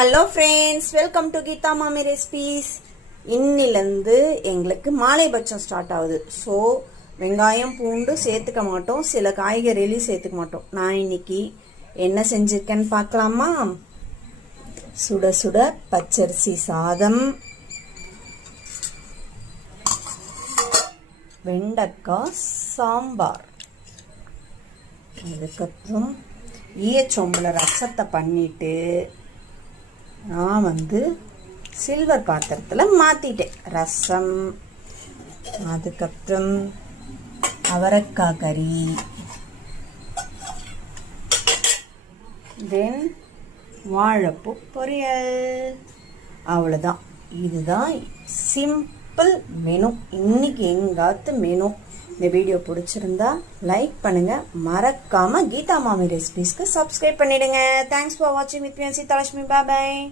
Hello friends, welcome to Geetha Mami recipes. இன்னிலேருந்து எங்களுக்கு மாலைபட்சம் start ஆகுது. ஸோ வெங்காயம் பூண்டு சேர்த்துக்க மாட்டோம், சில காய்கறிலையும் சேர்த்துக்க மாட்டோம். நான் இன்னைக்கு என்ன செஞ்சுருக்கேன்னு பார்க்கலாமா? சுட சுட பச்சரிசி சாதம், வெண்டைக்காய் சாம்பார், அதுக்கப்புறம் ஈயச்சொம்பில் ரசத்தை பண்ணிட்டு நான் சில்வர் பாத்திரத்தில் மாற்றிட்டேன். ரசம், அதுக்கப்புறம் அவரைக்காய் கறி, தென் வாழைப்பூ பொரியல். அவ்வளோதான். இதுதான் சிம்பிள் மெனு. இன்னைக்கு எங்காத்து மெனு. இந்த வீடியோ பிடிச்சிருந்தா லைக் பண்ணுங்க, மறக்காம கீதா மாமி ரெசிபீஸ்க்கு சப்ஸ்கிரைப் பண்ணிடுங்க. தேங்க்ஸ் ஃபார் வாட்சிங் வித் மீ சீதாலட்சுமி. பாய்.